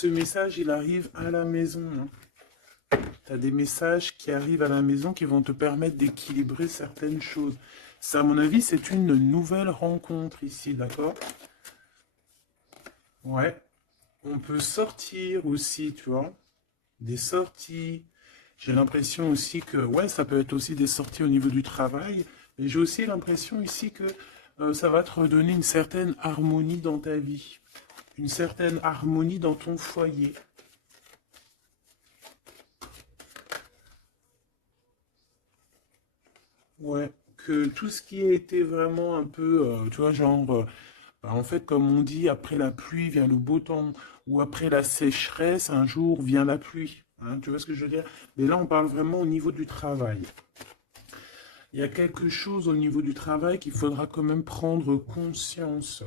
Ce message, il arrive à la maison. Tu as des messages qui arrivent à la maison qui vont te permettre d'équilibrer certaines choses. Ça, à mon avis, c'est une nouvelle rencontre ici, d'accord? Ouais. On peut sortir aussi, tu vois. Des sorties. J'ai l'impression aussi que, ouais, ça peut être aussi des sorties au niveau du travail. Mais j'ai aussi l'impression ici que ça va te redonner une certaine harmonie dans ta vie. Une certaine harmonie dans ton foyer. Ouais, que tout ce qui a été vraiment un peu, tu vois, genre, bah, en fait, comme on dit, après la pluie vient le beau temps, ou après la sécheresse, un jour vient la pluie. Hein, tu vois ce que je veux dire? Mais là, on parle vraiment au niveau du travail. Il y a quelque chose au niveau du travail qu'il faudra quand même prendre conscience.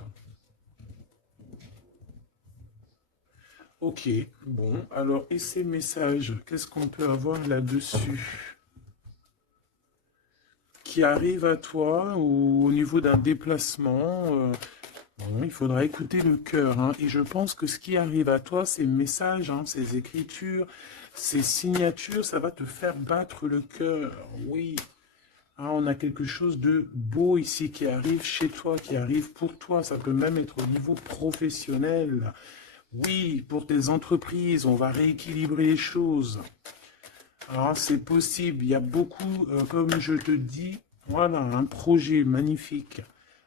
Ok, bon, alors, et ces messages, qu'est-ce qu'on peut avoir là-dessus? Qui arrive à toi ou au niveau d'un déplacement? Bon, il faudra écouter le cœur, hein. Et je pense que ce qui arrive à toi, ces messages, hein, ces écritures, ces signatures, ça va te faire battre le cœur. Oui. Ah, on a quelque chose de beau ici qui arrive chez toi, qui arrive pour toi. Ça peut même être au niveau professionnel. Oui, pour tes entreprises, on va rééquilibrer les choses. Alors, c'est possible. Il y a beaucoup, comme je te dis, voilà, un projet magnifique.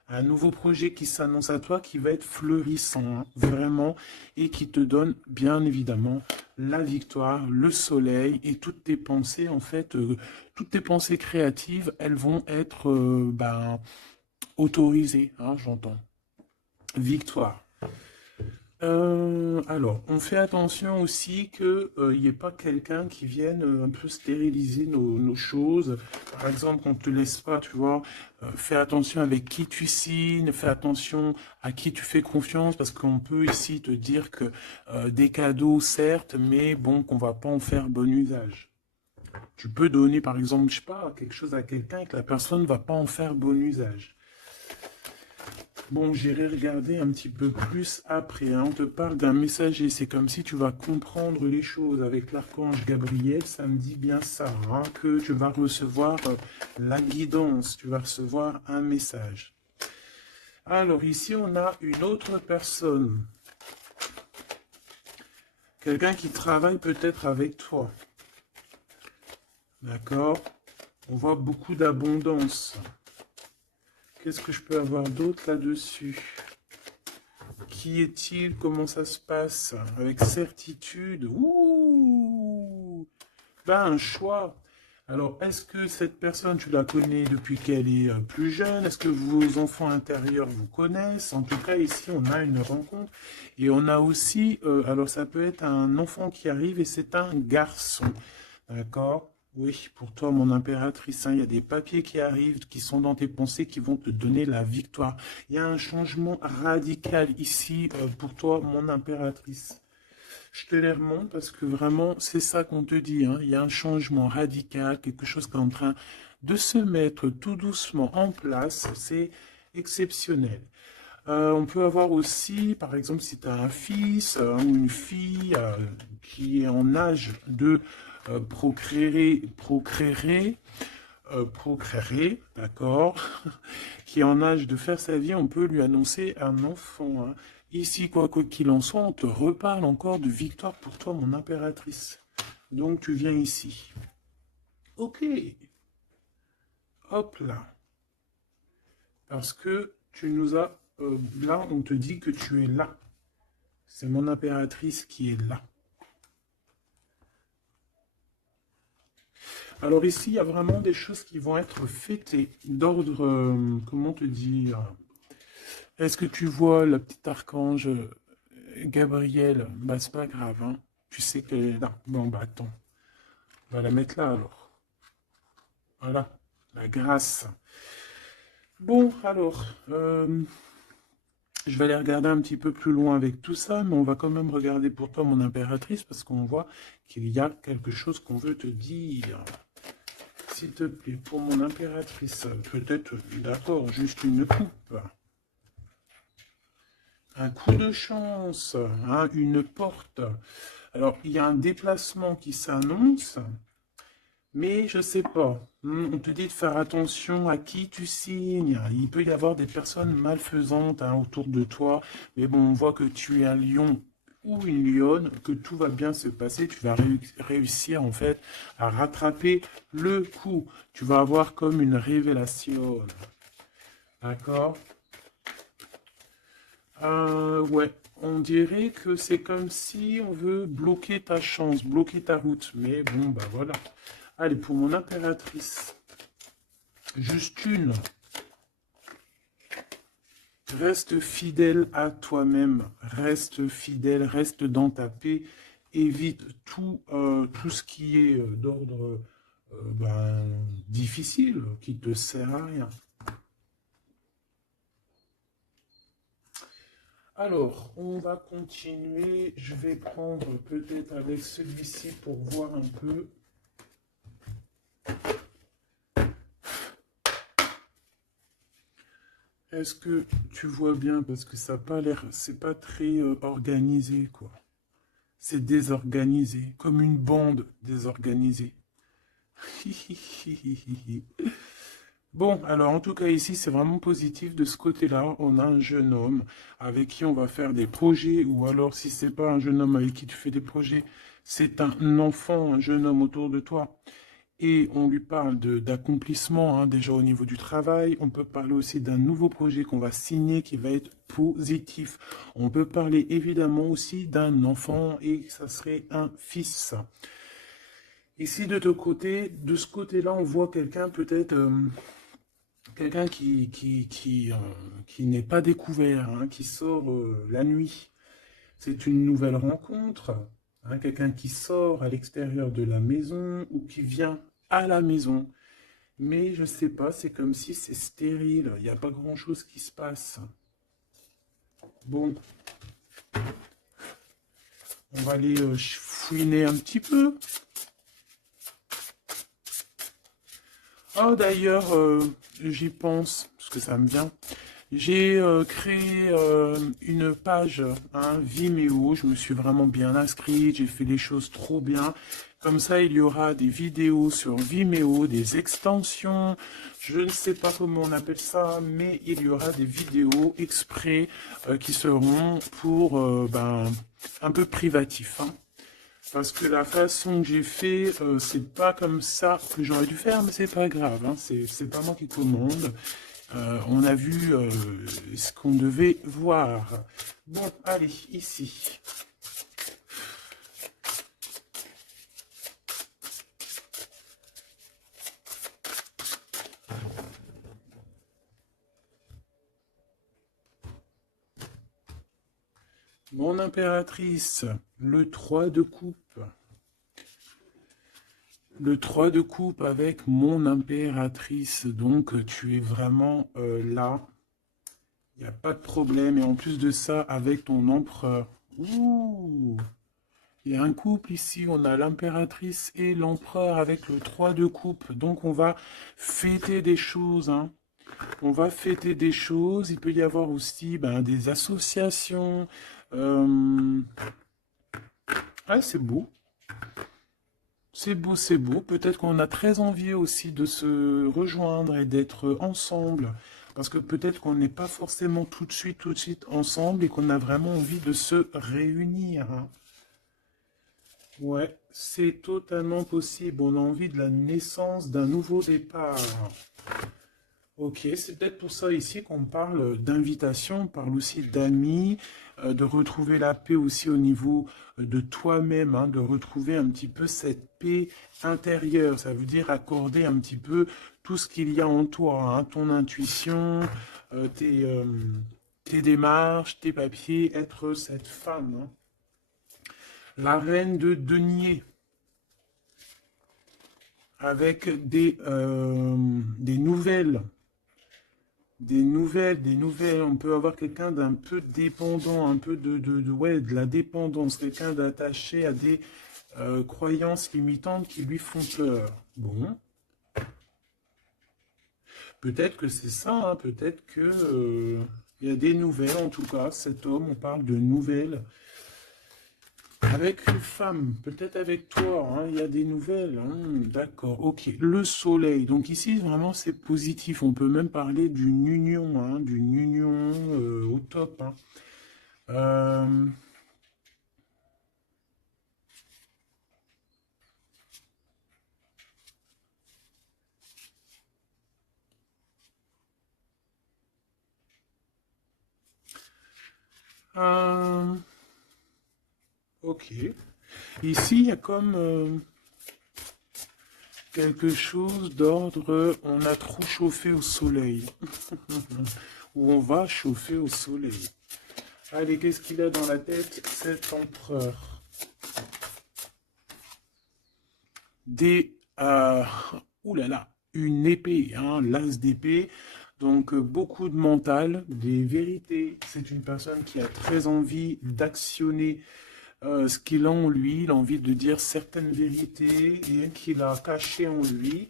Un nouveau projet qui s'annonce à toi, qui va être fleurissant, hein, vraiment, et qui te donne, bien évidemment, la victoire, le soleil, et toutes tes pensées, en fait, toutes tes pensées créatives, elles vont être, ben, autorisées, hein, j'entends. Victoire. Alors, on fait attention aussi qu'il n'y ait pas quelqu'un qui vienne un peu stériliser nos choses. Par exemple, qu'on ne te laisse pas, tu vois, fais attention avec qui tu signes, fais attention à qui tu fais confiance, parce qu'on peut ici te dire que des cadeaux, certes, mais bon, qu'on va pas en faire bon usage. Tu peux donner, par exemple, je sais pas, quelque chose à quelqu'un et que la personne ne va pas en faire bon usage. Bon, j'irai regarder un petit peu plus après, hein. On te parle d'un messager. C'est comme si tu vas comprendre les choses avec l'archange Gabriel. Ça me dit bien ça, hein, que tu vas recevoir la guidance. Tu vas recevoir un message. Alors ici, on a une autre personne. Quelqu'un qui travaille peut-être avec toi. D'accord? On voit beaucoup d'abondance. Qu'est-ce que je peux avoir d'autre là-dessus? Qui est-il? Comment ça se passe? Avec certitude. Ouh! Ben, un choix. Alors, est-ce que cette personne, tu la connais depuis qu'elle est plus jeune? Est-ce que vos enfants intérieurs vous connaissent? En tout cas, ici, on a une rencontre. Et on a aussi, alors ça peut être un enfant qui arrive et c'est un garçon. D'accord? Oui, pour toi, mon impératrice, hein, il y a des papiers qui arrivent, qui sont dans tes pensées, qui vont te donner la victoire. Il y a un changement radical ici pour toi, mon impératrice. Je te les remonte parce que vraiment, c'est ça qu'on te dit, hein. Il y a un changement radical, quelque chose qui est en train de se mettre tout doucement en place. C'est exceptionnel. On peut avoir aussi, par exemple, si tu as un fils ou une fille qui est en âge de procréer, d'accord, qui est en âge de faire sa vie, on peut lui annoncer un enfant, hein. Ici, quoi qu'il en soit, on te reparle encore de victoire pour toi, mon impératrice. Donc, tu viens ici. Ok, hop là. Parce que tu nous as... là, on te dit que tu es là. C'est mon impératrice qui est là. Alors ici, il y a vraiment des choses qui vont être fêtées d'ordre, comment te dire? Est-ce que tu vois le petit archange Gabriel? Bah, c'est pas grave, hein. Tu sais qu'elle est là. Bon, bah, attends. On va la mettre là, alors. Voilà. La grâce. Bon, alors, je vais aller regarder un petit peu plus loin avec tout ça, mais on va quand même regarder pour toi, mon impératrice, parce qu'on voit qu'il y a quelque chose qu'on veut te dire. S'il te plaît, pour mon impératrice, peut-être, d'accord, juste une coupe. Un coup de chance, hein, une porte. Alors, il y a un déplacement qui s'annonce, mais je sais pas. On te dit de faire attention à qui tu signes. Il peut y avoir des personnes malfaisantes hein, autour de toi, mais bon, on voit que tu es un lion ou une lionne, que tout va bien se passer. Tu vas réussir en fait à rattraper le coup. Tu vas avoir comme une révélation. D'accord? Ouais, on dirait que c'est comme si on veut bloquer ta chance, bloquer ta route. Mais bon, bah voilà. Allez, pour mon impératrice, juste une. Reste fidèle à toi-même. Reste fidèle, reste dans ta paix. Évite tout ce qui est d'ordre difficile, qui te sert à rien. Alors, on va continuer. Je vais prendre peut-être avec celui-ci pour voir un peu. Est-ce que tu vois bien? Parce que ça n'a pas l'air, c'est pas très organisé, quoi. C'est désorganisé, comme une bande désorganisée. Bon, alors en tout cas ici, c'est vraiment positif. De ce côté-là, on a un jeune homme avec qui on va faire des projets, ou alors si c'est pas un jeune homme avec qui tu fais des projets, c'est un enfant, un jeune homme autour de toi. Et on lui parle d'accomplissement hein, déjà au niveau du travail. On peut parler aussi d'un nouveau projet qu'on va signer qui va être positif. On peut parler évidemment aussi d'un enfant et ça serait un fils. Ici de ce côté-là, on voit quelqu'un peut-être quelqu'un qui n'est pas découvert, hein, qui sort la nuit. C'est une nouvelle rencontre, hein, quelqu'un qui sort à l'extérieur de la maison ou qui vient à la maison. Mais je sais pas, c'est comme si c'est stérile, il n'y a pas grand-chose qui se passe. Bon, on va aller fouiner un petit peu. Ah d'ailleurs, j'y pense, parce que ça me vient. J'ai créé une page hein, Vimeo, je me suis vraiment bien inscrit, j'ai fait les choses trop bien. Comme ça, il y aura des vidéos sur Vimeo, des extensions, je ne sais pas comment on appelle ça, mais il y aura des vidéos exprès qui seront pour un peu privatif. Hein. Parce que la façon que j'ai fait, c'est pas comme ça que j'aurais dû faire, mais c'est pas grave, hein, c'est pas moi qui commande. On a vu ce qu'on devait voir. Bon, allez, ici. Mon impératrice, le 3 de coupe. Le 3 de coupe avec mon impératrice. Donc, tu es vraiment là. Il n'y a pas de problème. Et en plus de ça, avec ton empereur. Ouh! Il y a un couple ici, on a l'impératrice et l'empereur avec le 3 de coupe. Donc on va fêter des choses. Hein. On va fêter des choses. Il peut y avoir aussi des associations. Ah, c'est beau. C'est beau, c'est beau. Peut-être qu'on a très envie aussi de se rejoindre et d'être ensemble. Parce que peut-être qu'on n'est pas forcément tout de suite ensemble et qu'on a vraiment envie de se réunir. Hein. Ouais, c'est totalement possible. On a envie de la naissance d'un nouveau départ. Ok, c'est peut-être pour ça ici qu'on parle d'invitation, on parle aussi d'amis, de retrouver la paix aussi au niveau de toi-même, hein, de retrouver un petit peu cette paix intérieure. Ça veut dire accorder un petit peu tout ce qu'il y a en toi, hein, ton intuition, tes démarches, tes papiers, être cette femme. Hein. La reine de denier, avec des nouvelles. Des nouvelles. On peut avoir quelqu'un d'un peu dépendant, un peu ouais, de la dépendance, quelqu'un d'attaché à des croyances limitantes qui lui font peur. Bon, peut-être que c'est ça, hein, peut-être que Il y a des nouvelles, en tout cas. Cet homme, on parle de nouvelles. Avec une femme, peut-être avec toi, hein, il y a des nouvelles. Hein, d'accord, ok. Le soleil, donc ici, vraiment, c'est positif. On peut même parler d'une union au top. Hein. Euh, euh, ok. Ici, il y a comme quelque chose d'ordre, on a trop chauffé au soleil. Ou on va chauffer au soleil. Allez, qu'est-ce qu'il a dans la tête, cet empereur? Des... ouh là là, une épée, hein, l'as d'épée. Donc, beaucoup de mental, des vérités. C'est une personne qui a très envie d'actionner ce qu'il a en lui. Il a envie de dire certaines vérités et qu'il a cachées en lui.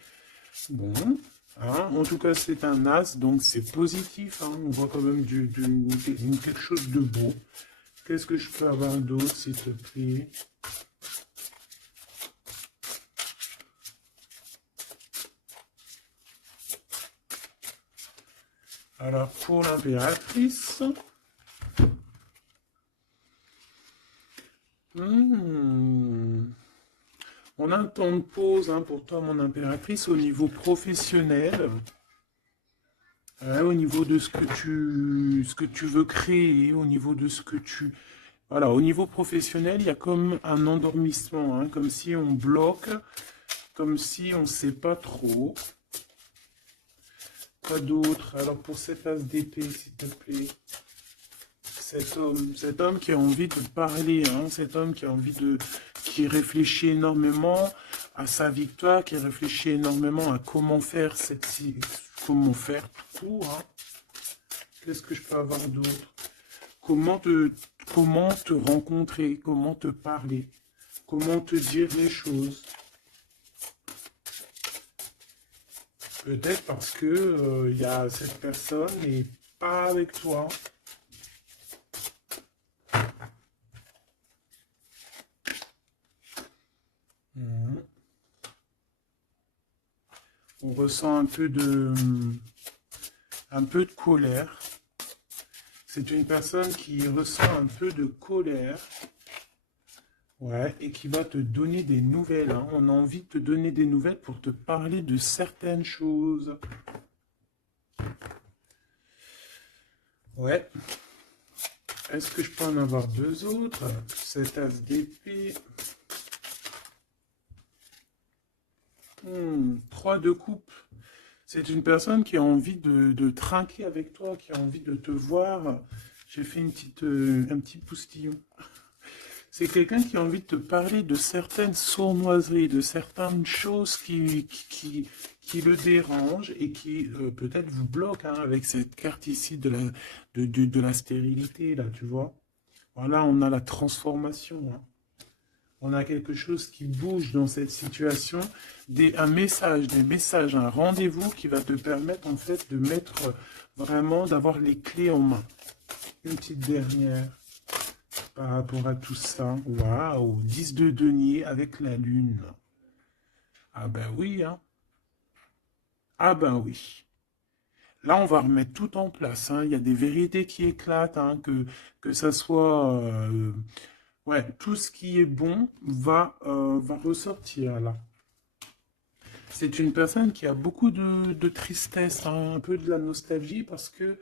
Bon, hein, en tout cas, c'est un as, donc c'est positif. Hein, on voit quand même quelque chose de beau. Qu'est-ce que je peux avoir d'autre, s'il te plaît? Alors, pour l'impératrice... On a un temps de pause hein, pour toi, mon impératrice, au niveau professionnel, au niveau de ce que tu veux créer, au niveau de ce que tu... Voilà, au niveau professionnel, il y a comme un endormissement, hein, comme si on bloque, comme si on ne sait pas trop. Pas d'autre. Alors pour cet as d'épée, s'il te plaît. Cet homme qui a envie de parler, hein, cet homme qui a envie de... qui réfléchit énormément à sa victoire, qui réfléchit énormément à comment faire comment faire tout. Hein. Qu'est-ce que je peux avoir d'autre? Comment te rencontrer, comment te parler, comment te dire les choses. Peut-être parce que y a cette personne n'est pas avec toi. On ressent un peu de colère. C'est une personne qui ressent un peu de colère. Ouais, et qui va te donner des nouvelles. Hein. On a envie de te donner des nouvelles pour te parler de certaines choses. Ouais. Est-ce que je peux en avoir deux autres? Cet as d'épée. 3 de coupe. C'est une personne qui a envie de trinquer avec toi, qui a envie de te voir. J'ai fait un petit poustillon. C'est quelqu'un qui a envie de te parler de certaines sournoiseries, de certaines choses qui le dérangent et qui peut-être vous bloquent hein, avec cette carte ici de la stérilité, là, tu vois. Voilà, on a la transformation. Hein. On a quelque chose qui bouge dans cette situation, des messages, un rendez-vous qui va te permettre en fait de mettre vraiment, d'avoir les clés en main. Une petite dernière par rapport à tout ça. Waouh, 10 de denier avec la lune. Ah ben oui, hein. Ah ben oui. Là, on va remettre tout en place. Hein. Il y a des vérités qui éclatent, hein, que ça soit... ouais, tout ce qui est bon va ressortir là. C'est une personne qui a beaucoup de tristesse, hein, un peu de la nostalgie, parce que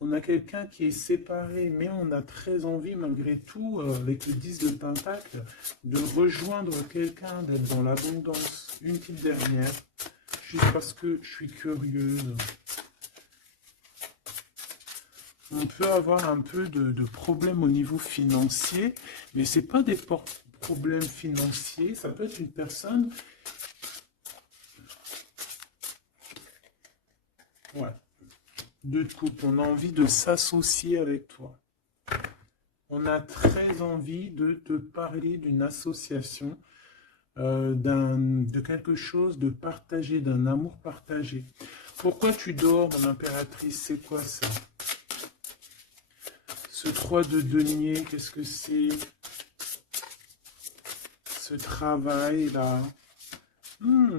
on a quelqu'un qui est séparé, mais on a très envie, malgré tout, avec le 10 de Pentacle, de rejoindre quelqu'un, d'être dans l'abondance. Une petite dernière, juste parce que je suis curieuse. On peut avoir un peu de problèmes au niveau financier, mais ce n'est pas des problèmes financiers, ça peut être une personne... Ouais. De couple, on a envie de s'associer avec toi. On a très envie de te parler d'une association, de quelque chose de partagé, d'un amour partagé. Pourquoi tu dors, mon impératrice? C'est quoi ça? Ce 3 de denier, qu'est-ce que c'est? Ce travail-là.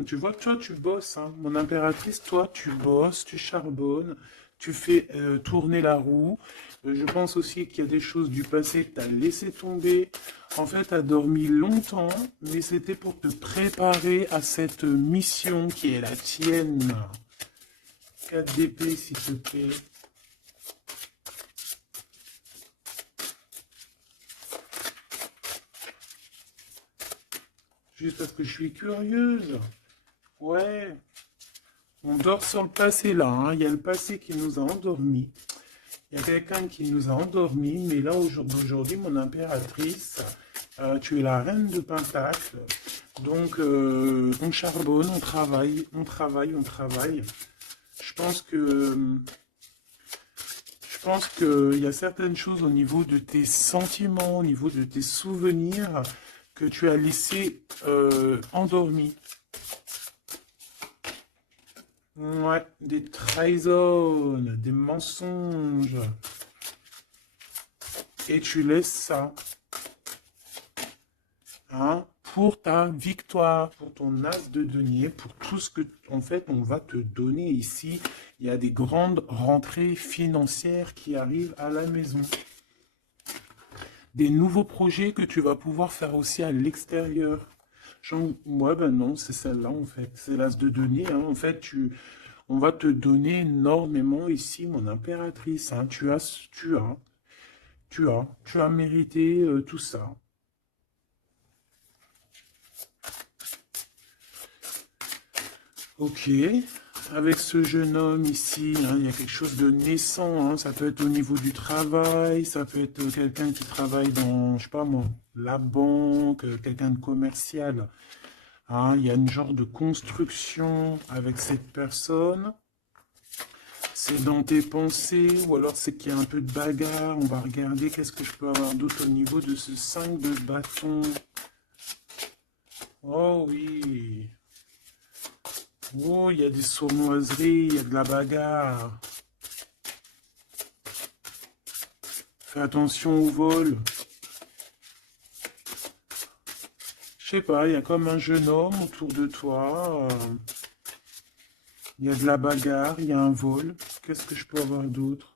Tu vois, toi, tu bosses, hein. Mon impératrice, toi, tu bosses, tu charbonnes, tu fais tourner la roue. Je pense aussi qu'il y a des choses du passé que tu as laissé tomber. En fait, tu as dormi longtemps, mais c'était pour te préparer à cette mission qui est la tienne. 4 d'épée, s'il te plaît. Juste parce que je suis curieuse. Ouais. On dort sur le passé là, hein. Il y a le passé qui nous a endormis. Il y a quelqu'un qui nous a endormis, mais là aujourd'hui, mon impératrice, tu es la reine de Pentacle. Donc on charbonne, on travaille, on travaille, on travaille. Je pense que il y a certaines choses au niveau de tes sentiments, au niveau de tes souvenirs que tu as laissé endormis. Ouais, des trahisons, des mensonges. Et tu laisses ça, hein, pour ta victoire, pour ton as de denier, pour tout ce que, en fait, on va te donner ici. Il y a des grandes rentrées financières qui arrivent à la maison. Des nouveaux projets que tu vas pouvoir faire aussi à l'extérieur. Genre, ouais, ben non, c'est celle-là, en fait. C'est l'as de denier, hein. En fait, on va te donner énormément ici, mon impératrice, hein. Tu as mérité tout ça. Ok, avec ce jeune homme ici, hein, il y a quelque chose de naissant, hein. Ça peut être au niveau du travail, ça peut être quelqu'un qui travaille dans, je sais pas moi, la banque, quelqu'un de commercial, hein. Il y a une genre de construction avec cette personne. C'est dans tes pensées, ou alors c'est qu'il y a un peu de bagarre. On va regarder qu'est-ce que je peux avoir d'autre au niveau de ce 5 de bâton. Oh oui. Oh, il y a des sournoiseries, il y a de la bagarre. Fais attention au vol. Je sais pas, il y a comme un jeune homme autour de toi. Il y a de la bagarre, il y a un vol. Qu'est-ce que je peux avoir d'autre?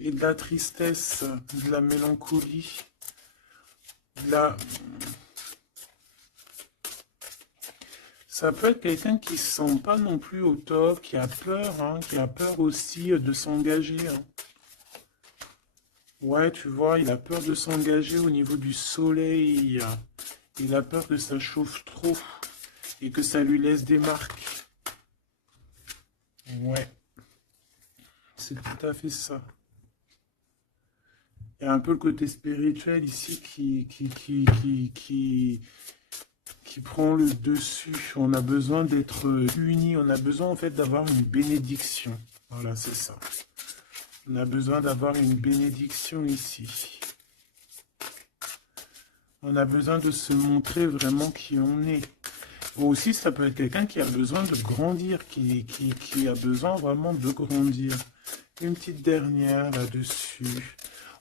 Et de la tristesse, de la mélancolie, de la... Ça peut être quelqu'un qui se sent pas non plus au top, qui a peur, hein, qui a peur aussi de s'engager, hein. Ouais, tu vois, il a peur de s'engager au niveau du soleil. Il a peur que ça chauffe trop et que ça lui laisse des marques. Ouais, c'est tout à fait ça. Il y a un peu le côté spirituel ici qui prend le dessus. On a besoin d'être unis. On a besoin en fait d'avoir une bénédiction. Voilà, c'est ça. On a besoin d'avoir une bénédiction ici. On a besoin de se montrer vraiment qui on est. Ou aussi, ça peut être quelqu'un qui a besoin de grandir, qui a besoin vraiment de grandir. Une petite dernière là-dessus.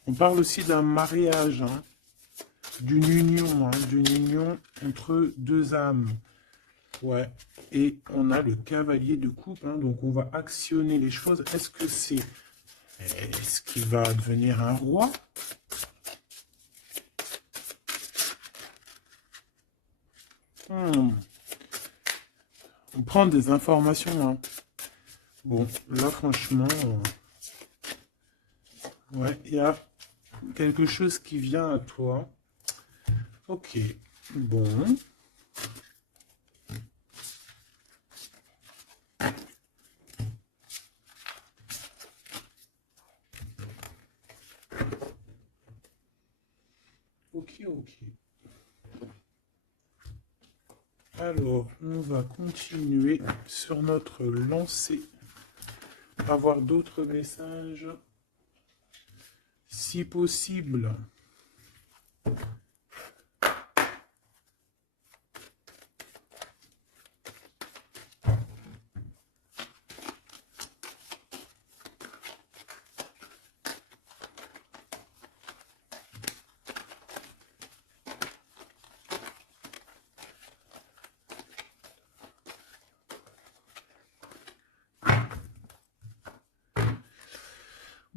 On parle aussi d'un mariage, hein, d'une union entre deux âmes. Ouais. Et on a le cavalier de coupe, hein, donc on va actionner les choses. Est-ce qu'il va devenir un roi? On prend des informations, hein. Bon, là franchement, ouais, il y a quelque chose qui vient à toi. Ok, bon. Ok, ok. Alors, on va continuer sur notre lancée. Avoir d'autres messages, si possible.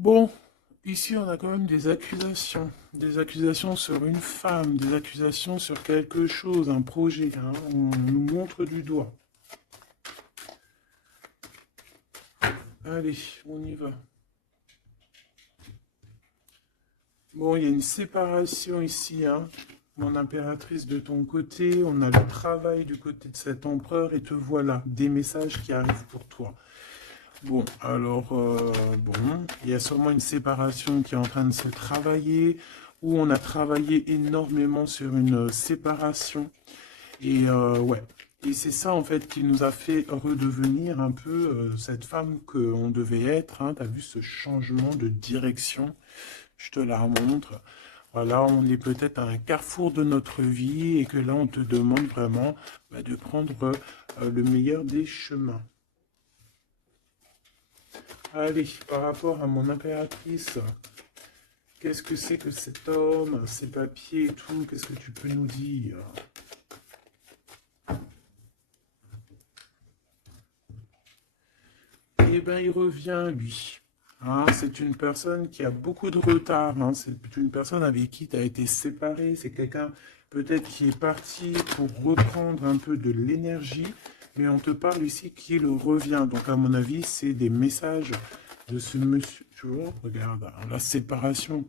Bon, ici on a quand même des accusations. Des accusations sur une femme, des accusations sur quelque chose, un projet, hein. On nous montre du doigt. Allez, on y va. Bon, il y a une séparation ici, hein. Mon impératrice de ton côté, on a le travail du côté de cet empereur et te voilà, des messages qui arrivent pour toi. Bon, alors, bon, il y a sûrement une séparation qui est en train de se travailler, où on a travaillé énormément sur une séparation. Et ouais, et c'est ça en fait qui nous a fait redevenir un peu cette femme qu'on devait être, hein. T'as vu ce changement de direction? Je te la montre. Voilà, on est peut-être à un carrefour de notre vie et que là, on te demande vraiment bah, de prendre le meilleur des chemins. Allez, par rapport à mon impératrice, qu'est-ce que c'est que cet homme, ses papiers et tout, qu'est-ce que tu peux nous dire? Eh bien, il revient, lui. Hein, c'est une personne qui a beaucoup de retard. Hein, c'est une personne avec qui tu as été séparé. C'est quelqu'un peut-être qui est parti pour reprendre un peu de l'énergie. Mais on te parle ici qu'il revient. Donc, à mon avis, c'est des messages de ce monsieur. Tu vois, regarde, hein, la séparation.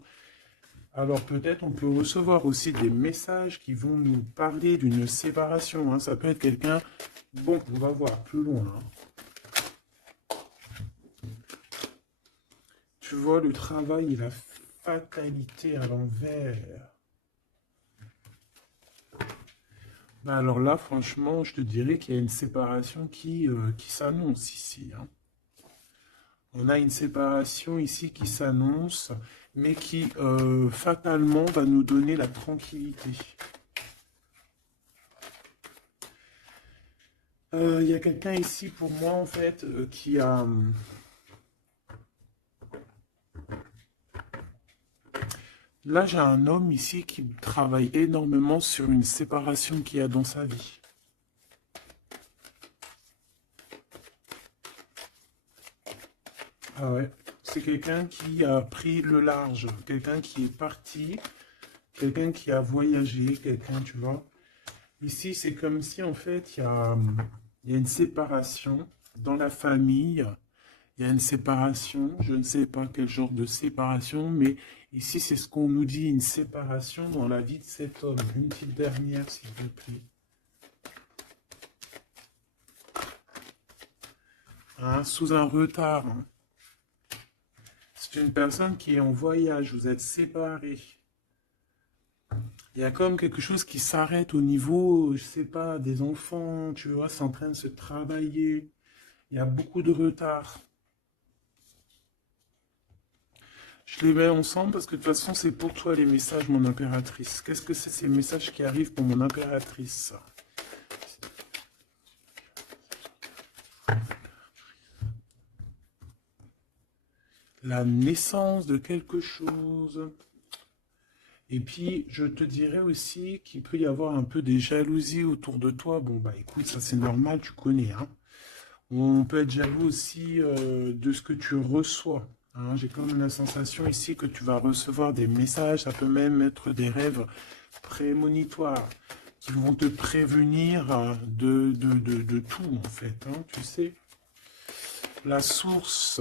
Alors, peut-être on peut recevoir aussi des messages qui vont nous parler d'une séparation. Hein. Ça peut être quelqu'un... Bon, on va voir plus loin. Hein. Tu vois, le travail et la fatalité à l'envers. Bah alors là, franchement, je te dirais qu'il y a une séparation qui s'annonce ici. Hein. On a une séparation ici qui s'annonce, mais qui fatalement va nous donner la tranquillité. Il y a quelqu'un ici pour moi, en fait, qui a... Là, j'ai un homme ici qui travaille énormément sur une séparation qu'il y a dans sa vie. Ah ouais, c'est quelqu'un qui a pris le large, quelqu'un qui est parti, quelqu'un qui a voyagé, quelqu'un, tu vois. Ici, c'est comme si, en fait, il y a une séparation dans la famille. Il y a une séparation, je ne sais pas quel genre de séparation, mais ici, c'est ce qu'on nous dit, une séparation dans la vie de cet homme. Une petite dernière, s'il vous plaît. Hein, sous un retard. Hein. C'est une personne qui est en voyage, vous êtes séparés. Il y a comme quelque chose qui s'arrête au niveau, je sais pas, des enfants, tu vois, c'est en train de se travailler. Il y a beaucoup de retard. Je les mets ensemble parce que de toute façon, c'est pour toi les messages, mon impératrice. Qu'est-ce que c'est ces messages qui arrivent pour mon impératrice? La naissance de quelque chose. Et puis, je te dirais aussi qu'il peut y avoir un peu des jalousies autour de toi. Bon, bah écoute, ça c'est normal, tu connais, hein. On peut être jaloux aussi de ce que tu reçois. Hein. J'ai quand même la sensation ici que tu vas recevoir des messages, ça peut même être des rêves prémonitoires qui vont te prévenir de tout, en fait. Hein, tu sais, la source.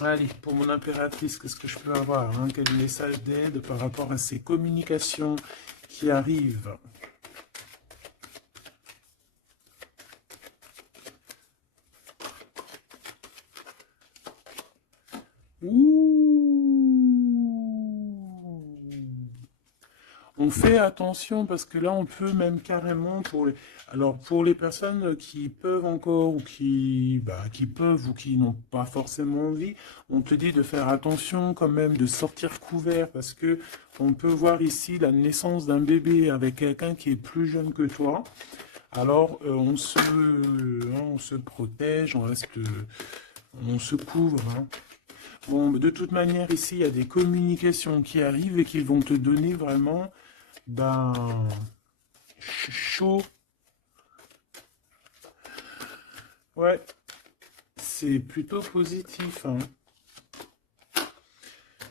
Allez, pour mon impératrice, qu'est-ce que je peux avoir? Hein? Quel message d'aide par rapport à ces communications qui arrivent? Ouh. On fait attention parce que là, on peut même carrément alors pour les personnes qui peuvent encore ou qui peuvent ou qui n'ont pas forcément envie, on te dit de faire attention quand même, de sortir couvert parce que on peut voir ici la naissance d'un bébé avec quelqu'un qui est plus jeune que toi. Alors on se protège, on se couvre. Hein. Bon, de toute manière, ici, il y a des communications qui arrivent et qui vont te donner vraiment ben, chaud. Ouais, c'est plutôt positif. Hein.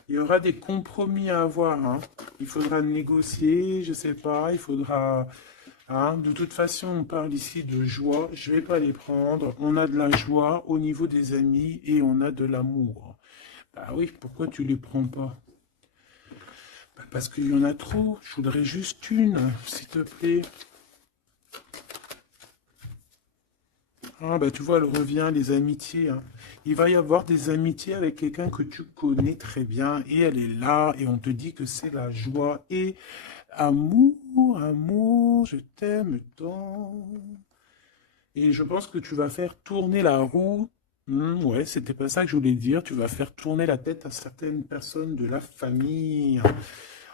Il y aura des compromis à avoir, hein. Il faudra négocier, je sais pas, il faudra... hein. De toute façon, on parle ici de joie, je vais pas les prendre. On a de la joie au niveau des amis et on a de l'amour. Bah oui, pourquoi tu les prends pas? Bah parce qu'il y en a trop, je voudrais juste une, s'il te plaît. Ah bah tu vois, elle revient, les amitiés, hein. Il va y avoir des amitiés avec quelqu'un que tu connais très bien et elle est là et on te dit que c'est la joie et amour, amour, je t'aime tant. Et je pense que tu vas faire tourner la roue. Ouais, c'était pas ça que je voulais dire. Tu vas faire tourner la tête à certaines personnes de la famille.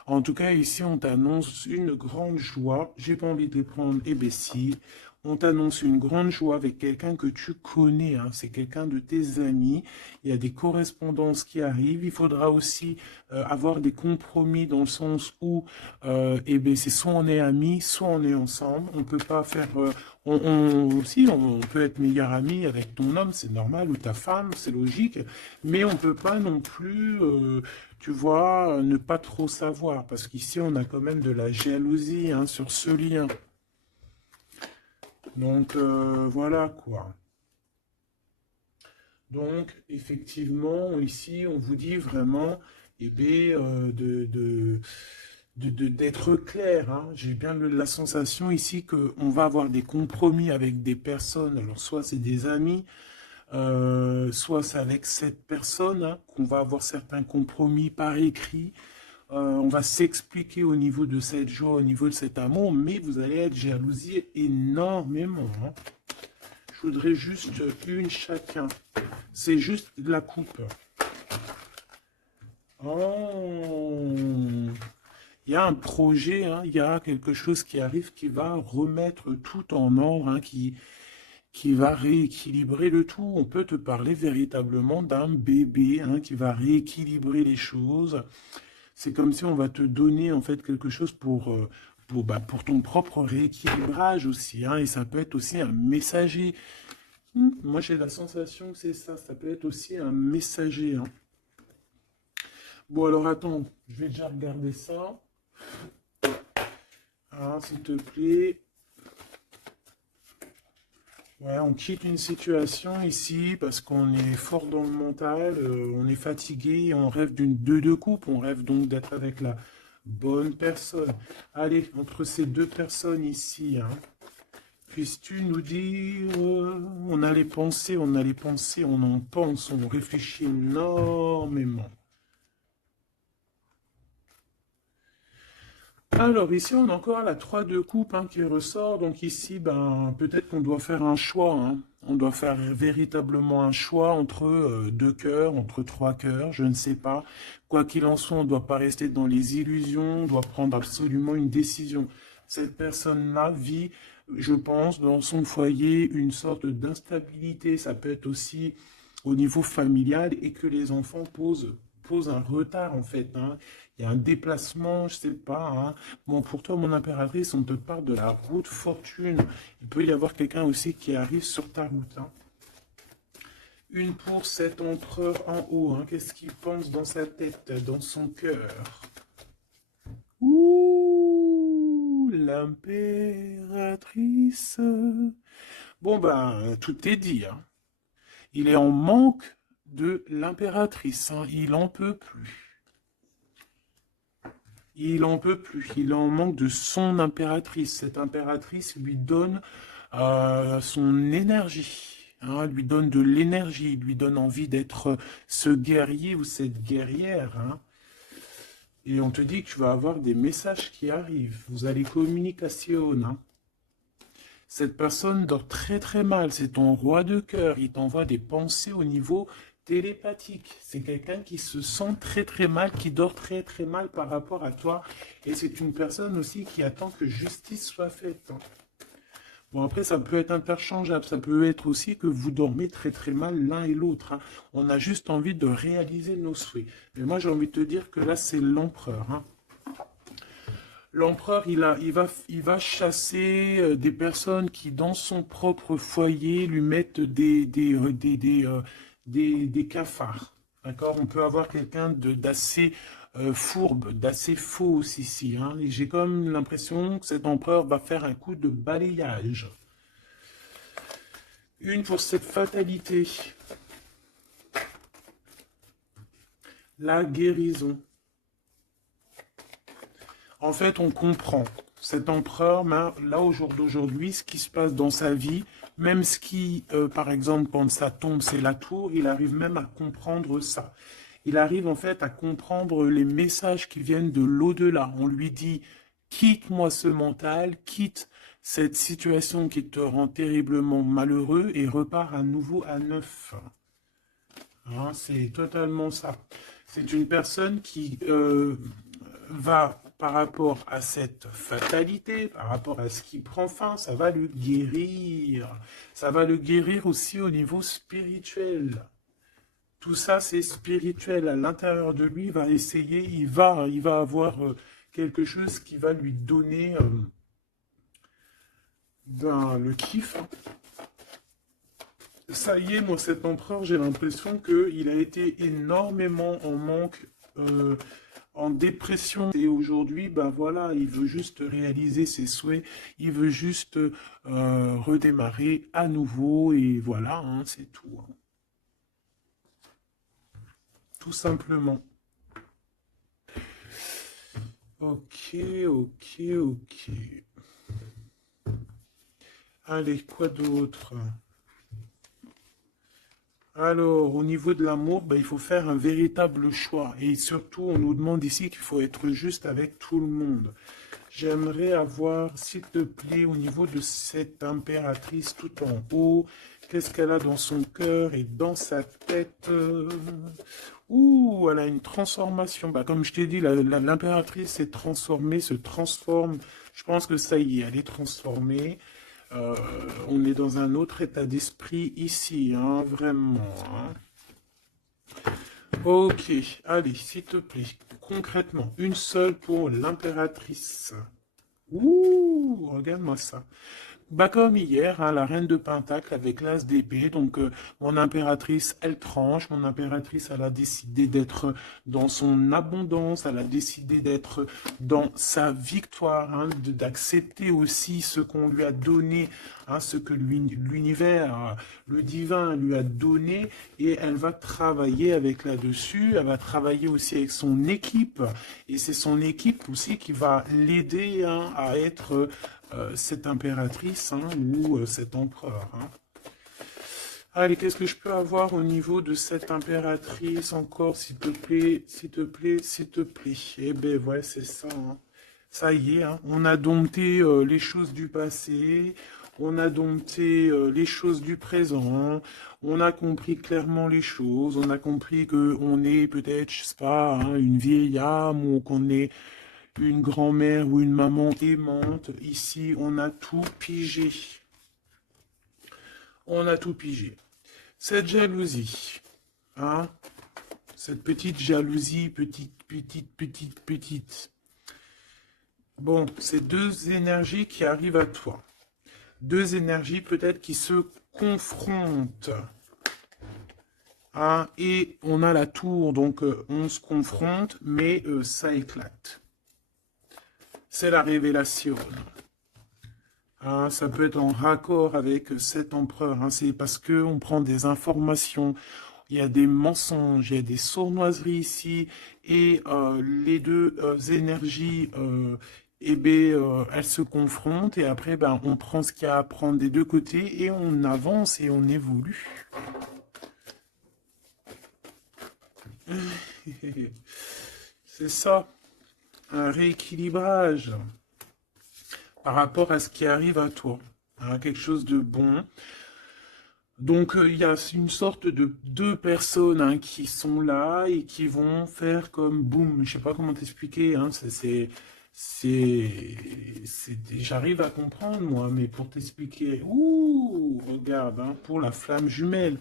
En tout cas, ici, on t'annonce une grande joie. J'ai pas envie de les prendre, eh ben si. On t'annonce une grande joie avec quelqu'un que tu connais, hein. C'est quelqu'un de tes amis. Il y a des correspondances qui arrivent. Il faudra aussi avoir des compromis dans le sens où, eh ben, c'est soit on est amis, soit on est ensemble. On peut pas faire, si, on peut être meilleur ami avec ton homme, c'est normal, ou ta femme, c'est logique. Mais on peut pas non plus, tu vois, ne pas trop savoir, parce qu'ici, on a quand même de la jalousie, hein, sur ce lien. Donc, voilà, quoi. Donc, effectivement, ici, on vous dit vraiment, eh bien, d'être clair, hein. J'ai bien la sensation ici qu'on va avoir des compromis avec des personnes, alors soit c'est des amis, soit c'est avec cette personne, hein, qu'on va avoir certains compromis par écrit. On va s'expliquer au niveau de cette joie, au niveau de cet amour, mais vous allez être jalousie énormément, hein. Je voudrais juste une chacun. C'est juste de la coupe. Oh, il y a un projet, hein, il y a quelque chose qui arrive qui va remettre tout en ordre, hein, qui va rééquilibrer le tout. On peut te parler véritablement d'un bébé, hein, qui va rééquilibrer les choses. C'est comme si on va te donner en fait quelque chose pour ton propre rééquilibrage aussi, hein, et ça peut être aussi un messager. Moi j'ai la sensation que c'est ça, ça peut être aussi un messager, hein. Bon alors attends, je vais déjà regarder ça. Ah, s'il te plaît. Ouais, on quitte une situation ici parce qu'on est fort dans le mental, on est fatigué, on rêve d'une deux de coupe, on rêve donc d'être avec la bonne personne. Allez, entre ces deux personnes ici, hein, puisses-tu nous dire, on a les pensées, on a les pensées, on en pense, on réfléchit énormément. Alors ici, on a encore la 3 de coupe, hein, qui ressort. Donc ici, ben, peut-être qu'on doit faire un choix, hein. On doit faire véritablement un choix entre deux cœurs, entre trois cœurs, je ne sais pas. Quoi qu'il en soit, on ne doit pas rester dans les illusions, on doit prendre absolument une décision. Cette personne-là vit, je pense, dans son foyer, une sorte d'instabilité. Ça peut être aussi au niveau familial et que les enfants posent un retard, en fait, hein. Il y a un déplacement, je sais pas, hein. Bon, pour toi, mon impératrice, on te parle de la route fortune. Il peut y avoir quelqu'un aussi qui arrive sur ta route, hein. Une pour cet empereur en haut, hein. Qu'est-ce qu'il pense dans sa tête, dans son cœur? Ouh, l'impératrice. Bon, ben, tout est dit, hein. Il est en manque de l'impératrice, hein. Il en peut plus. Il en peut plus, il en manque de son impératrice. Cette impératrice lui donne son énergie, hein, lui donne de l'énergie, lui donne envie d'être ce guerrier ou cette guerrière, hein. Et on te dit que tu vas avoir des messages qui arrivent. Vous allez communication, hein. Cette personne dort très très mal, c'est ton roi de cœur, il t'envoie des pensées au niveau télépathique. C'est quelqu'un qui se sent très très mal, qui dort très très mal par rapport à toi. Et c'est une personne aussi qui attend que justice soit faite, hein. Bon, après, ça peut être interchangeable. Ça peut être aussi que vous dormez très très mal l'un et l'autre, hein. On a juste envie de réaliser nos souhaits. Mais moi, j'ai envie de te dire que là, c'est l'empereur, hein. L'empereur, il va chasser des personnes qui, dans son propre foyer, lui mettent des cafards. D'accord? On peut avoir quelqu'un d'assez fourbe, d'assez fausse ici. Hein. Et j'ai comme l'impression que cet empereur va faire un coup de balayage. Une pour cette fatalité. La guérison. En fait, on comprend. Cet empereur, là, au jour d'aujourd'hui, ce qui se passe dans sa vie, même ce qui, par exemple, quand ça tombe, c'est la tour, il arrive même à comprendre ça. Il arrive en fait à comprendre les messages qui viennent de l'au-delà. On lui dit, quitte-moi ce mental, quitte cette situation qui te rend terriblement malheureux et repars à nouveau à neuf. Hein, c'est totalement ça. C'est une personne qui va, par rapport à cette fatalité, par rapport à ce qui prend fin, ça va le guérir. Ça va le guérir aussi au niveau spirituel. Tout ça, c'est spirituel. À l'intérieur de lui, il va essayer, il va avoir quelque chose qui va lui donner le kiff. Ça y est, moi, cet empereur, j'ai l'impression qu'il a été énormément en manque, en dépression. Et aujourd'hui, ben voilà, il veut juste réaliser ses souhaits, il veut juste redémarrer à nouveau, et voilà, hein, c'est tout. Hein. Tout simplement. Ok, ok, ok. Allez, quoi d'autre? Alors, au niveau de l'amour, ben, il faut faire un véritable choix. Et surtout, on nous demande ici qu'il faut être juste avec tout le monde. J'aimerais avoir, s'il te plaît, au niveau de cette impératrice tout en haut, qu'est-ce qu'elle a dans son cœur et dans sa tête? Ouh, elle a une transformation. Bah, comme je t'ai dit, l'impératrice s'est transformée, se transforme. Je pense que ça y est, elle est transformée. On est dans un autre état d'esprit ici, hein, vraiment. Hein. Ok, allez, s'il te plaît, concrètement, une seule pour l'impératrice. Ouh, regarde-moi ça. Bah comme hier, hein, la reine de Pentacle avec l'as d'épée. Donc mon impératrice, elle tranche. Mon impératrice, elle a décidé d'être dans son abondance. Elle a décidé d'être dans sa victoire, hein, d'accepter aussi ce qu'on lui a donné, hein, ce que l'univers, le divin lui a donné. Et elle va travailler avec là-dessus. Elle va travailler aussi avec son équipe. Et c'est son équipe aussi qui va l'aider, hein, à être cette impératrice, hein, ou cet empereur. Hein. Allez, qu'est-ce que je peux avoir au niveau de cette impératrice encore, s'il te plaît, s'il te plaît, s'il te plaît. Eh ben ouais, c'est ça. Hein. Ça y est, hein, on a dompté les choses du passé, on a dompté les choses du présent, on a compris clairement les choses, on a compris que on est peut-être, je sais pas, hein, une vieille âme ou qu'on est une grand-mère ou une maman aimante. Ici, on a tout pigé. On a tout pigé. Cette jalousie, hein, cette petite jalousie, petite. Bon, c'est deux énergies qui arrivent à toi. Deux énergies peut-être qui se confrontent. Hein, et on a la tour, donc on se confronte, mais ça éclate. C'est la révélation. Hein, ça peut être en raccord avec cet empereur. Hein, c'est parce que on prend des informations. Il y a des mensonges, il y a des sournoiseries ici. Et les deux énergies, eh ben, elles se confrontent. Et après, ben, on prend ce qu'il y a à prendre des deux côtés. Et on avance et on évolue. C'est ça. Un rééquilibrage par rapport à ce qui arrive à toi. Hein, quelque chose de bon. Donc il y a une sorte de deux personnes, hein, qui sont là et qui vont faire comme boum. Je sais pas comment t'expliquer. Hein, j'arrive à comprendre moi, mais pour t'expliquer, ouh, regarde, hein, pour la flamme jumelle.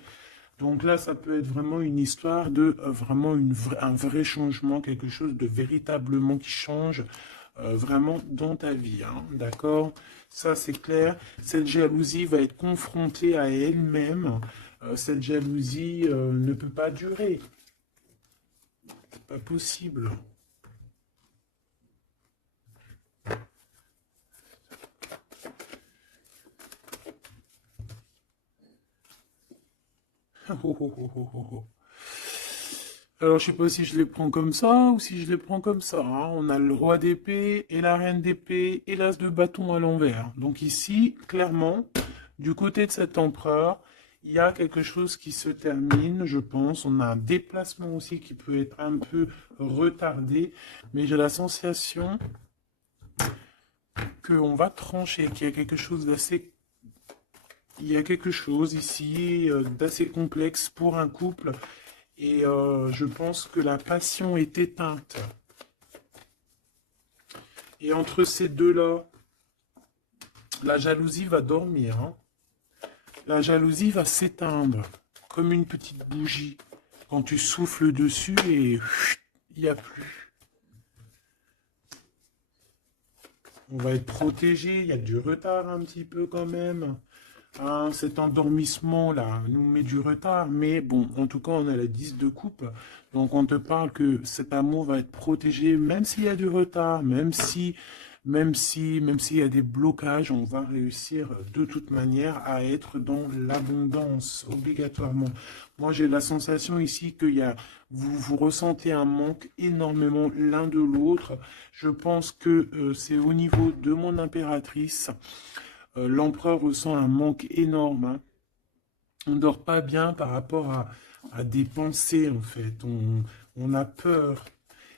Donc là, ça peut être vraiment une histoire de vraiment un vrai changement, quelque chose de véritablement qui change vraiment dans ta vie. Hein, d'accord? Ça, c'est clair. Cette jalousie va être confrontée à elle-même. Cette jalousie ne peut pas durer. pas possible. Oh, oh, oh, oh, oh, oh. Alors, je sais pas si je les prends comme ça ou si je les prends comme ça, hein. On a le roi d'épée et la reine d'épée et l'as de bâton à l'envers. Donc ici, clairement, du côté de cet empereur, il y a quelque chose qui se termine, je pense. On a un déplacement aussi qui peut être un peu retardé, mais j'ai la sensation qu'on va trancher, qu'il y a quelque chose d'assez... Il y a quelque chose ici d'assez complexe pour un couple. Et je pense que la passion est éteinte. Et entre ces deux-là, la jalousie va dormir, hein. La jalousie va s'éteindre, comme une petite bougie. Quand tu souffles dessus et il n'y a plus. On va être protégé, il y a du retard un petit peu quand même. Hein, cet endormissement-là nous met du retard, mais bon, en tout cas, on a la 10 de coupe. Donc, on te parle que cet amour va être protégé, même s'il y a du retard, même s'il y a des blocages, on va réussir de toute manière à être dans l'abondance, obligatoirement. Moi, j'ai la sensation ici que vous ressentez un manque énormément l'un de l'autre. Je pense que c'est au niveau de mon impératrice. L'empereur ressent un manque énorme, hein. On ne dort pas bien par rapport à des pensées, en fait. On a peur.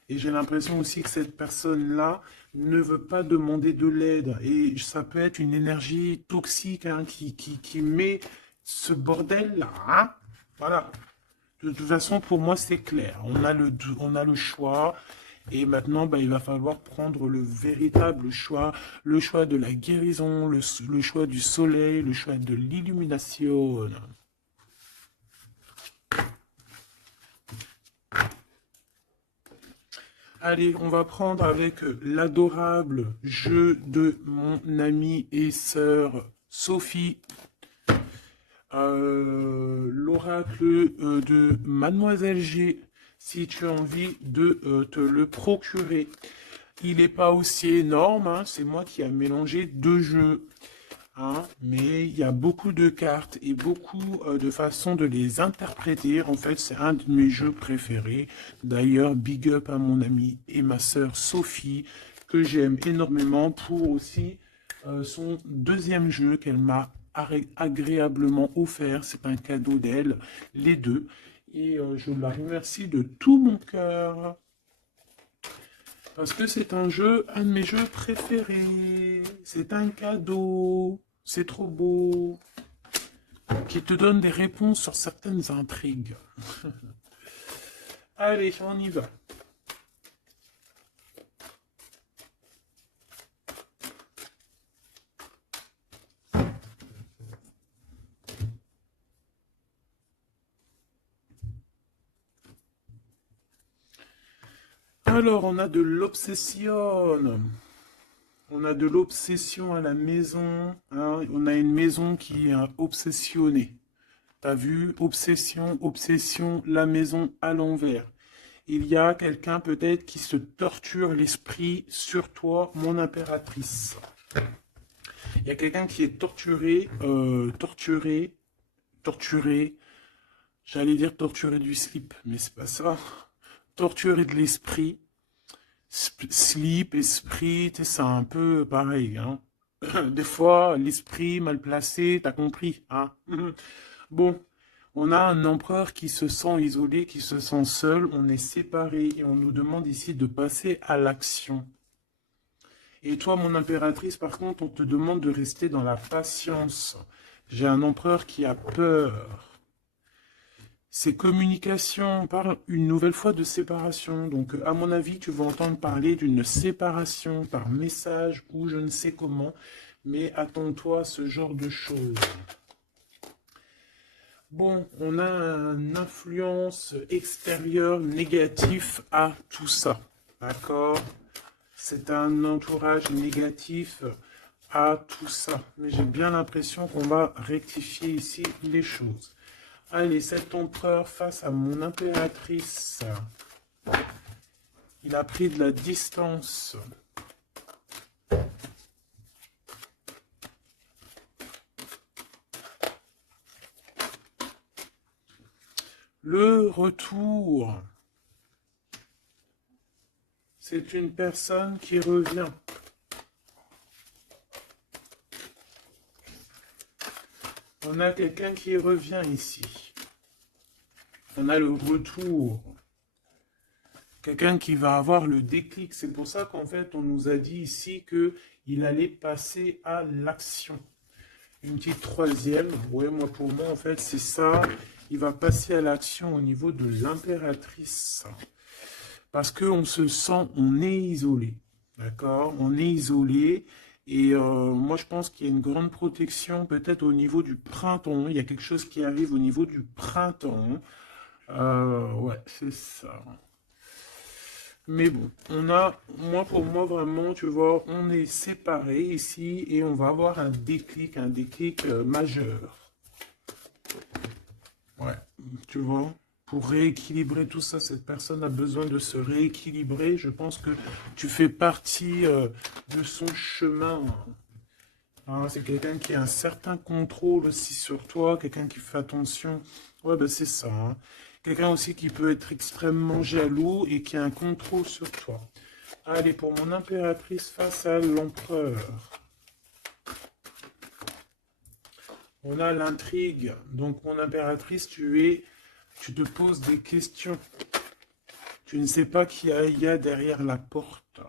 Et j'ai l'impression aussi que cette personne-là ne veut pas demander de l'aide. Et ça peut être une énergie toxique, hein, qui met ce bordel-là, hein. Voilà. De toute façon, pour moi, c'est clair. On a le choix. Et maintenant, il va falloir prendre le véritable choix, le choix de la guérison, le choix du soleil, le choix de l'illumination. Allez, on va prendre avec l'adorable jeu de mon amie et sœur Sophie. L'oracle de Mademoiselle G, si tu as envie de te le procurer. Il n'est pas aussi énorme, hein, c'est moi qui ai mélangé deux jeux. Hein, mais il y a beaucoup de cartes et beaucoup de façons de les interpréter. En fait, c'est un de mes jeux préférés. D'ailleurs, big up à mon amie et ma sœur Sophie, que j'aime énormément pour aussi son deuxième jeu qu'elle m'a agréablement offert. C'est un cadeau d'elle, les deux. Et je la remercie de tout mon cœur. Parce que c'est un de mes jeux préférés. C'est un cadeau. C'est trop beau. Qui te donne des réponses sur certaines intrigues. Allez, on y va. Alors, on a de l'obsession. On a de l'obsession à la maison. Hein. On a une maison qui est obsessionnée. T'as vu? Obsession, obsession, la maison à l'envers. Il y a quelqu'un peut-être qui se torture l'esprit sur toi, mon impératrice. Il y a quelqu'un qui est torturé, torturé. J'allais dire torturé du slip, mais c'est pas ça. Torturé de l'esprit. Slip, esprit, c'est un peu pareil, hein. Des fois, l'esprit mal placé, t'as compris, hein. Bon, on a un empereur qui se sent isolé, qui se sent seul, on est séparés et on nous demande ici de passer à l'action. Et toi, mon impératrice, par contre, on te demande de rester dans la patience. J'ai un empereur qui a peur. Ces communications parlent une nouvelle fois de séparation. Donc, à mon avis, tu vas entendre parler d'une séparation par message ou je ne sais comment. Mais attends-toi à ce genre de choses. Bon, on a une influence extérieure négative à tout ça. D'accord? C'est un entourage négatif à tout ça. Mais j'ai bien l'impression qu'on va rectifier ici les choses. Allez, cet empereur face à mon impératrice. Il a pris de la distance. Le retour. C'est une personne qui revient. On a quelqu'un qui revient ici. On a le retour. Quelqu'un qui va avoir le déclic. C'est pour ça qu'en fait, on nous a dit ici qu'il allait passer à l'action. Une petite troisième. Ouais, moi, pour moi, en fait, c'est ça. Il va passer à l'action au niveau de l'impératrice. Parce qu'on se sent, on est isolé. D'accord? On est isolé. Et moi, je pense qu'il y a une grande protection, peut-être au niveau du printemps. Il y a quelque chose qui arrive au niveau du printemps. Ouais, c'est ça. Mais bon, pour moi, vraiment, tu vois, on est séparés ici et on va avoir un déclic majeur. Ouais, tu vois, pour rééquilibrer tout ça, cette personne a besoin de se rééquilibrer. Je pense que tu fais partie de son chemin. Hein, c'est quelqu'un qui a un certain contrôle aussi sur toi, quelqu'un qui fait attention. Ouais, ben c'est ça. Hein. Quelqu'un aussi qui peut être extrêmement jaloux et qui a un contrôle sur toi. Allez, pour mon impératrice face à l'empereur. On a l'intrigue. Donc, mon impératrice, tu te poses des questions. Tu ne sais pas qui il y a derrière la porte.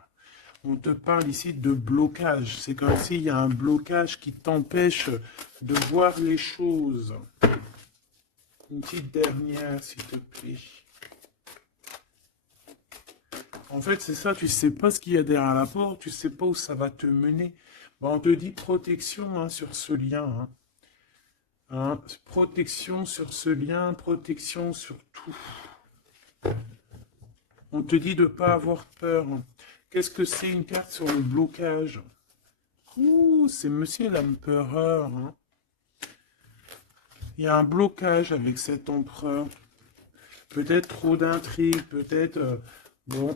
On te parle ici de blocage. C'est comme s'il y a un blocage qui t'empêche de voir les choses. Une petite dernière, s'il te plaît. En fait, c'est ça, tu ne sais pas ce qu'il y a derrière la porte, tu ne sais pas où ça va te mener. Bon, on te dit protection hein, sur ce lien. Hein. Hein, protection sur ce lien, protection sur tout. On te dit de ne pas avoir peur. Qu'est-ce que c'est une carte sur le blocage? Ouh, c'est Monsieur l'Empereur. Hein. Il y a un blocage avec cet empereur. Peut-être trop d'intrigues, peut-être... bon.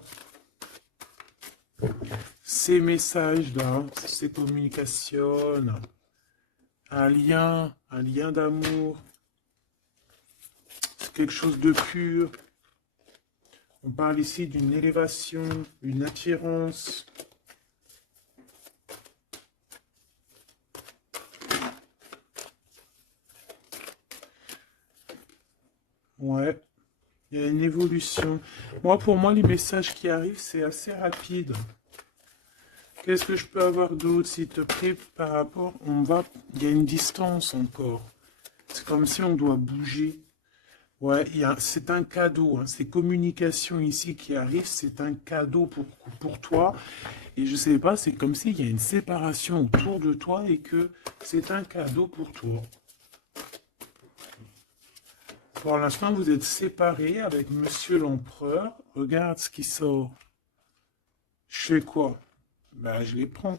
Ces messages-là, ces communications, un lien d'amour, c'est quelque chose de pur. On parle ici d'une élévation, une attirance. Ouais, il y a une évolution. Moi, pour moi, les messages qui arrivent, c'est assez rapide. Qu'est-ce que je peux avoir d'autre, s'il te plaît, par rapport... Il y a une distance encore. C'est comme si on doit bouger. Ouais, c'est un cadeau. Hein. Ces communications ici qui arrivent, c'est un cadeau pour toi. Et je sais pas, c'est comme s'il y a une séparation autour de toi et que c'est un cadeau pour toi. Pour l'instant, vous êtes séparés avec Monsieur l'Empereur. Regarde ce qui sort. Je fais quoi? Ben, je les prends.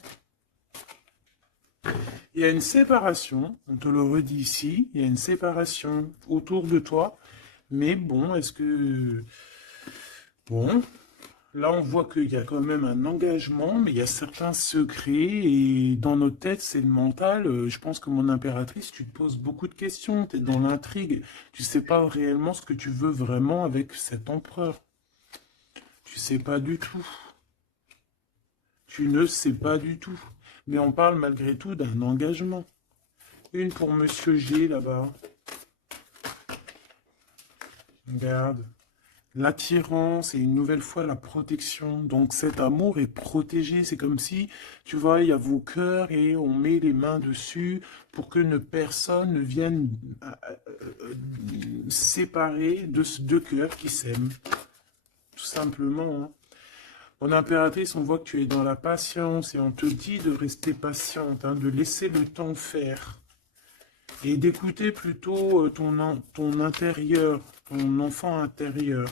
Il y a une séparation, on te le redit ici, il y a une séparation autour de toi. Mais bon, est-ce que... Bon, là on voit qu'il y a quand même un engagement, mais il y a certains secrets, et dans nos têtes, c'est le mental. Je pense que mon impératrice, tu te poses beaucoup de questions, tu es dans l'intrigue, tu sais pas réellement ce que tu veux vraiment avec cet empereur. Tu sais pas du tout. Tu ne sais pas du tout. Mais on parle malgré tout d'un engagement. Une pour Monsieur G, là-bas. Regarde. L'attirance et une nouvelle fois la protection. Donc cet amour est protégé. C'est comme si, tu vois, il y a vos cœurs et on met les mains dessus pour que personne ne vienne séparer de ces deux cœurs qui s'aiment. Tout simplement. Hein. Mon impératrice, on voit que tu es dans la patience et on te dit de rester patiente, hein, de laisser le temps faire et d'écouter plutôt ton intérieur, ton enfant intérieur.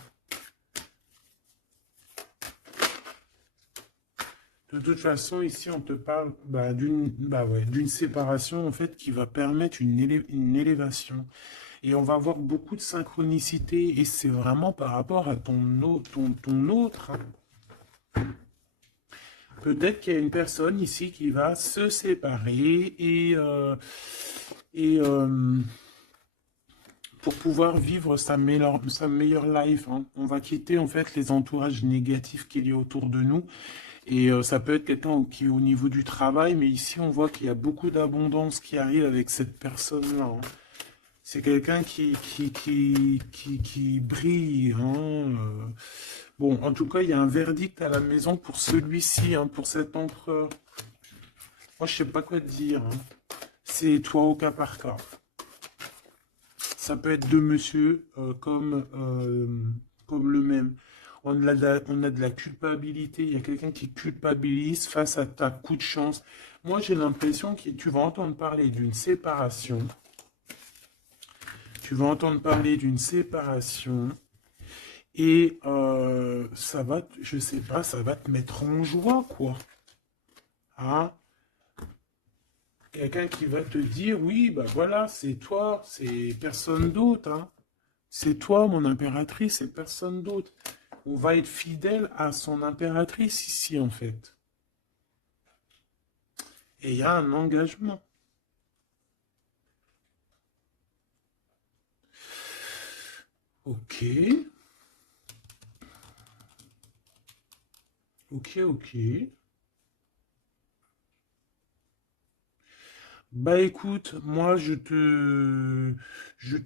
De toute façon, ici, on te parle d'une séparation en fait qui va permettre une élévation. Et on va avoir beaucoup de synchronicité et c'est vraiment par rapport à ton autre. Hein. Peut-être qu'il y a une personne ici qui va se séparer et pour pouvoir vivre sa meilleure life, hein. On va quitter en fait les entourages négatifs qu'il y a autour de nous. Et ça peut être quelqu'un qui est au niveau du travail, mais ici on voit qu'il y a beaucoup d'abondance qui arrive avec cette personne-là, hein. C'est quelqu'un qui brille, hein. Bon, en tout cas, il y a un verdict à la maison pour celui-ci, hein, pour cet empereur. Moi, je sais pas quoi te dire, hein. C'est toi au cas par cas. Ça peut être deux monsieur comme le même. On a de la culpabilité. Il y a quelqu'un qui culpabilise face à ta coup de chance. Moi, j'ai l'impression que tu vas entendre parler d'une séparation. Tu vas entendre parler d'une séparation. Et ça va, je sais pas, ça va te mettre en joie, quoi. Hein? Quelqu'un qui va te dire, oui, bah voilà, c'est toi, c'est personne d'autre, hein. C'est toi, mon impératrice, c'est personne d'autre. On va être fidèle à son impératrice ici, en fait. Et il y a un engagement. Ok. Ok, ok. Bah écoute, moi je te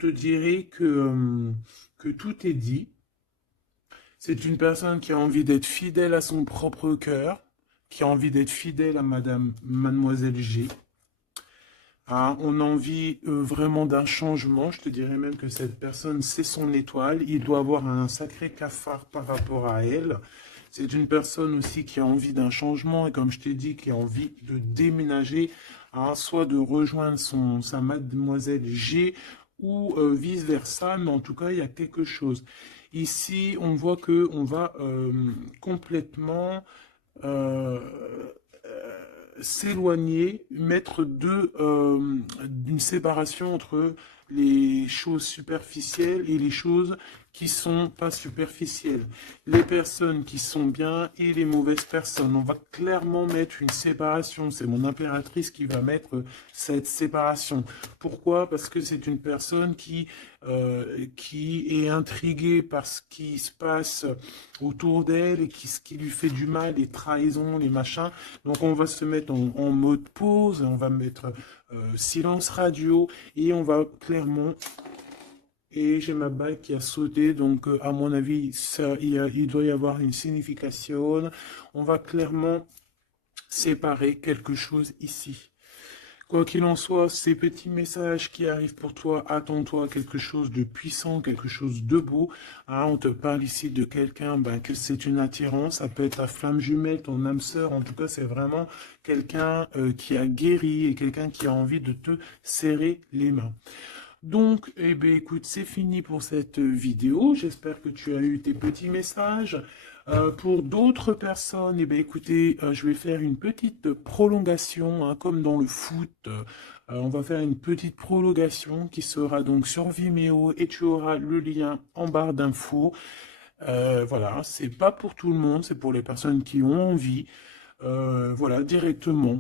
dirais que tout est dit. C'est une personne qui a envie d'être fidèle à son propre cœur, qui a envie d'être fidèle à Mademoiselle G. Ah, on a envie vraiment d'un changement. Je te dirais même que cette personne, c'est son étoile. Il doit avoir un sacré cafard par rapport à elle. C'est une personne aussi qui a envie d'un changement et comme je t'ai dit, qui a envie de déménager, hein, soit de rejoindre sa Mademoiselle G ou vice-versa. Mais en tout cas, il y a quelque chose. Ici, on voit que on va complètement euh, s'éloigner, mettre d'une séparation entre les choses superficielles et les choses qui sont pas superficielles. Les personnes qui sont bien et les mauvaises personnes. On va clairement mettre une séparation. C'est mon impératrice qui va mettre cette séparation. Pourquoi? Parce que c'est une personne qui est intriguée par ce qui se passe autour d'elle et ce qui lui fait du mal, les trahisons, les machins. Donc on va se mettre en mode pause, on va mettre silence radio et on va clairement... Et j'ai ma balle qui a sauté, donc à mon avis, il doit y avoir une signification. On va clairement séparer quelque chose ici. Quoi qu'il en soit, ces petits messages qui arrivent pour toi, attends-toi à quelque chose de puissant, quelque chose de beau. Hein, on te parle ici de quelqu'un, ben, que c'est une attirance, ça peut être ta flamme jumelle, ton âme sœur, en tout cas c'est vraiment quelqu'un qui a guéri et quelqu'un qui a envie de te serrer les mains. Donc, eh bien, écoute, c'est fini pour cette vidéo. J'espère que tu as eu tes petits messages. Pour d'autres personnes, eh bien, écoutez, je vais faire une petite prolongation, hein, comme dans le foot. On va faire une petite prolongation qui sera donc sur Vimeo et tu auras le lien en barre d'infos. Voilà, c'est pas pour tout le monde, c'est pour les personnes qui ont envie. Voilà, directement.